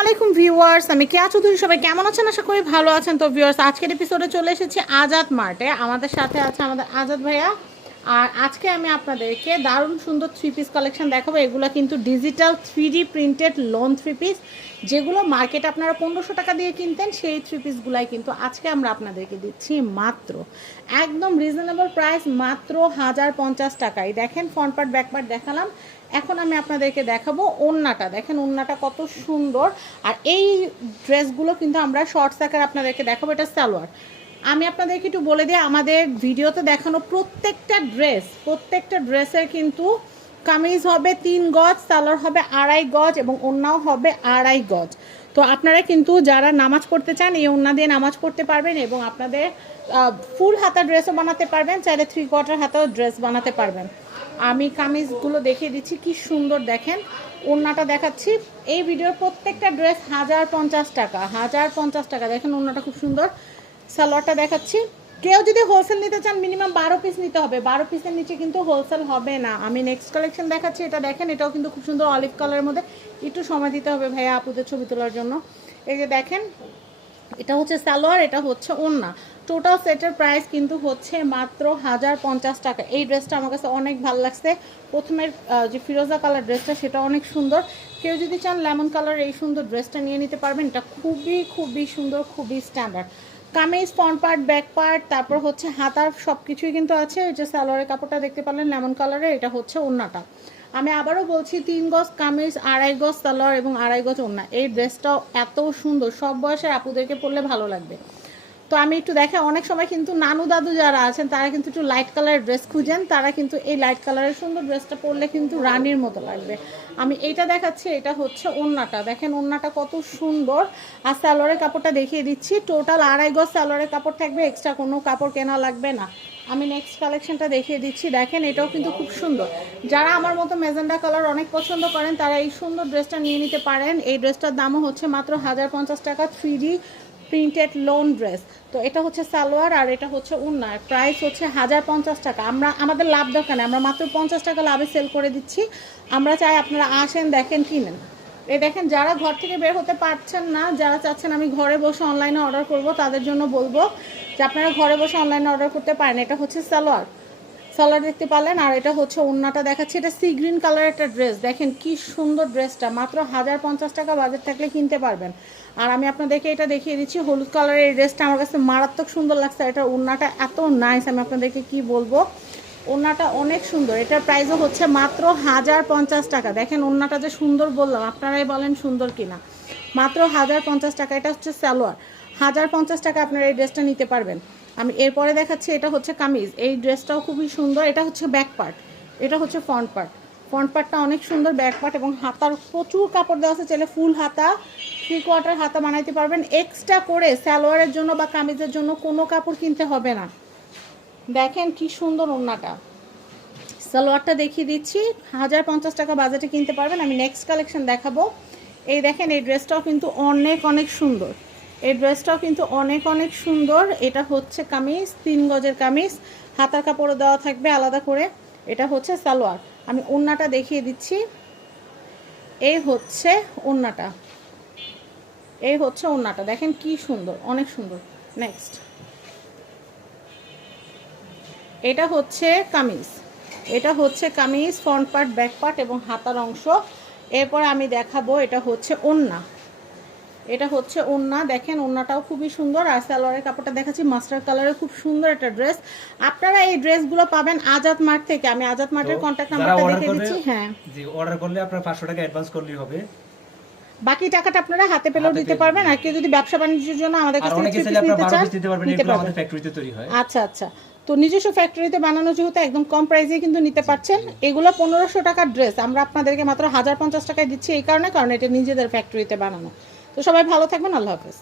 আলাইকুম ভিউয়ার্স, আমি কেয়া চৌধুরী। সবাই কেমন আছেন? আশা করি ভালো আছেন। তো ভিউয়ার্স, আজকের এপিসোডে চলে এসেছি আজাদ মার্টে। আমাদের সাথে আছে আমাদের আজাদ ভাইয়া। আর আজকে আমি আপনাদেরকে দারুণ সুন্দর 3 পিস কালেকশন দেখাবো। এগুলো কিন্তু digital 3D printed loan 3 piece, যেগুলো মার্কেটে আপনারা 1500 টাকা দিয়ে কিনতেন, সেই 3 পিসগুলাই কিন্তু আজকে আমরা আপনাদেরকে দিচ্ছি মাত্র একদম রিজনেবল প্রাইস, মাত্র 1050 টাকায়। দেখেন ফ্রন্ট পার্ট ব্যাক পার্ট দেখালাম, এখন আমি আপনাদেরকে দেখাবো ওড়নাটা। দেখেন ওড়নাটা কত সুন্দর। আর এই ড্রেসগুলো কিন্তু আমরা শর্টস আকারে আপনাদেরকে দেখাবো। এটা সালোয়ার। আমি আপনাদেরকে একটু বলে দিই, আমাদের ভিডিওতে দেখানো প্রত্যেকটা ড্রেসের কিন্তু কামিজ হবে 3 গজ, সালোয়ার হবে 2.5 গজ এবং ওড়নাও হবে 2.5 গজ। তো আপনারা কিন্তু যারা নামাজ পড়তে চান, এই ওড়না দিয়ে নামাজ পড়তে পারবেন এবং আপনাদের ফুল হাতা ড্রেসও বানাতে পারবেন, চাইলে 3/4 হাতাও ড্রেস বানাতে পারবেন। আমি কামিজগুলো দেখিয়ে দিচ্ছি, কি সুন্দর। দেখেন ওড়নাটা দেখাচ্ছি। এই ভিডিওর প্রত্যেকটা ড্রেস 1050 টাকা, 1050 টাকা। দেখেন ওড়নাটা খুব সুন্দর। সালোয়ারটা দেখাচ্ছি। কেউ যদি হোলসেল নিতে চান মিনিমাম 12 পিস নিতে হবে, 12 পিসের নিচে কিন্তু হোলসেল হবে না। আমি নেক্সট কালেকশন দেখাচ্ছি, এটা দেখেন, এটাও কিন্তু খুব সুন্দর অলিভ কালারের মধ্যে। একটু সময় দিতে হবে ভাইয়া আপুদের ছবি তোলার জন্য। এই যে দেখেন, এটা হচ্ছে সালোয়ার, এটা হচ্ছে ওড়না। টোটাল সেটের প্রাইস কিন্তু হচ্ছে মাত্র 1050 টাকা। এই ড্রেসটা আমার কাছে অনেক ভালো লাগছে। প্রথমের যে ফিরোজা কালার ড্রেসটা, সেটা অনেক সুন্দর। কেউ যদি চান লেমন কালার এই সুন্দর ড্রেসটা নিয়ে নিতে পারবেন। এটা খুবই সুন্দর, খুবই standard. Kameez front part back part, তারপর হচ্ছে হাতার সব কিছুই কিন্তু আছে। এই যে সালোয়ারের কাপড়টা দেখতে পারলেন লেমন কালারের, এটা হচ্ছে ওড়নাটা। আমি আবারও বলছি, 3 গজ কামিজ, 2.5 গজ সালোয়ার এবং 2.5 গজ ওড়না। এই ড্রেসটাও এত সুন্দর, সব বয়সের আপুদেরকে পরলে ভালো লাগবে। তো আমি একটু দেখাই, অনেক সময় কিন্তু নানু দাদু যারা আছেন তারা কিন্তু একটু লাইট কালারের ড্রেস খুঁজেন, তারা কিন্তু এই লাইট কালারের সুন্দর ড্রেসটা পরলে কিন্তু রানীর মতো লাগবে। আমি এইটা দেখাচ্ছি, এটা হচ্ছে ওড়নাটা। দেখেন ওড়নাটা কত সুন্দর। আর সালোয়ারের কাপড়টা দেখিয়ে দিচ্ছি, টোটাল 2.5 গজ সালোয়ারের কাপড় থাকবে, এক্সট্রা কোনো কাপড় কেনা লাগবে না। আমি নেক্সট কালেকশনটা দেখিয়ে দিচ্ছি। দেখেন এটাও কিন্তু খুব সুন্দর। যারা আমার মতো মেজেন্ডা কালার অনেক পছন্দ করেন, তারা এই সুন্দর ড্রেসটা নিয়ে নিতে পারেন। এই ড্রেসটার দামও হচ্ছে মাত্র 1050 টাকা, 3D প্রিন্টেড লোন ড্রেস। তো এটা হচ্ছে সালোয়ার আর এটা হচ্ছে ওড়না। প্রাইস হচ্ছে 1050 টাকা। আমাদের লাভ দরকার নেই, আমরা মাত্র 50 টাকা লাভে সেল করে দিচ্ছি। আমরা চাই আপনারা আসেন, দেখেন, কিনেন। এই দেখেন, যারা ঘর থেকে বের হতে পারছেন না, যারা চাচ্ছেন আমি ঘরে বসে অনলাইনে অর্ডার করব, তাদের জন্য বলবো যে আপনারা ঘরে বসে অনলাইনে অর্ডার করতে পারেন। এটা হচ্ছে সালোয়ার দেখতে পারলেন। আর এটা হচ্ছে ওড়নাটা দেখাচ্ছি, এটা সি গ্রিন কালারের একটা ড্রেস। দেখেন কি সুন্দর ড্রেসটা, মাত্র 1050 টাকা বাজেট থাকলে কিনতে পারবেন। আর আমি আপনাদেরকে এটা দেখিয়ে দিচ্ছি, হলুদ কালারের এই ড্রেসটা আমার কাছে মারাত্মক সুন্দর লাগছে। এটা ওড়নাটা এত নাইস, আমি আপনাদেরকে কি বলবো, ওড়নাটা অনেক সুন্দর। এটার প্রাইসও হচ্ছে মাত্র 1050 টাকা। দেখেন ওড়নাটা যে সুন্দর বললাম, আপনারাই বলেন সুন্দর কিনা। মাত্র 1050 টাকা। এটা হচ্ছে সালোয়ার, 1050 টাকা আপনারা এই ড্রেসটা নিতে পারবেন। আমি এরপরে দেখাচ্ছি, এটা হচ্ছে কামিজ। এই ড্রেসটাও খুবই সুন্দর। এটা হচ্ছে ব্যাক পার্ট, এটা হচ্ছে ফ্রন্ট পার্টটা অনেক সুন্দর। ব্যাক পার্ট এবং হাতার প্রচুর কাপড় দেওয়া আছে, চাইলে ফুল হাতা 3/4 হাতা বানাইতে পারবেন। এক্সট্রা করে সালোয়ারের জন্য বা কামিজের জন্য কোনো কাপড় কিনতে হবে না। দেখেন কি সুন্দর ওড়নাটা। সালোয়ারটা দেখিয়ে দিচ্ছি, 1050 টাকা বাজেটে কিনতে পারবেন। আমি নেক্সট কালেকশন দেখাবো। এই দেখেন, এই ড্রেসটাও কিন্তু অনেক সুন্দর। এই ড্রেসটাও কিন্তু অনেক সুন্দর। এটা হচ্ছে কামিজ, 3 গজের কামিজ, হাতার কাপড়ও দেওয়া থাকবে আলাদা করে। এটা হচ্ছে সালোয়ার। আমি ওড়নাটা দেখিয়ে দিচ্ছি। এই হচ্ছে ওড়নাটা, দেখেন কি সুন্দর, অনেক সুন্দর। নেক্সট, এটা হচ্ছে kameez, front part back part এবং হাতার অংশ। এরপর আমি দেখাবো, এটা হচ্ছে ওড়না। দেখেন ওড়নাটাও খুবই সুন্দর। আর সালোয়ারের কাপড়টা দেখাচ্ছি মাস্টার কালারের, খুব সুন্দর একটা ড্রেস। আপনারা এই ড্রেসগুলো পাবেন আজাদ মার্ট থেকে। আমি আজাদ মার্টের কন্ট্যাক্ট নাম্বারটা দেখিয়ে দিচ্ছি। হ্যাঁ, জি, অর্ডার করলে আপনারা 500 টাকা অ্যাডভান্স করলেই হবে, বাকি টাকাটা আপনারা হাতে পেলেও দিতে পারবেন। আর কেউ যদি ব্যবসা বাণিজ্যের জন্য আমাদের কাছ থেকে নিতে পারবেন, এগুলো আমাদের ফ্যাক্টরিতে তৈরি হয়। আচ্ছা। তো নিজস্ব ফ্যাক্টরিতে বানানো যেহেতু একদম কম প্রাইসে কিন্তু নিতে পারছেন। এগুলো 1500 টাকার ড্রেস আমরা আপনাদেরকে মাত্র 1050 টাকায় দিচ্ছি, এই কারণে, কারণ এটা নিজেদের ফ্যাক্টরিতে বানানো। তো সবাই ভালো থাকবেন, আল্লাহ হাফেজ।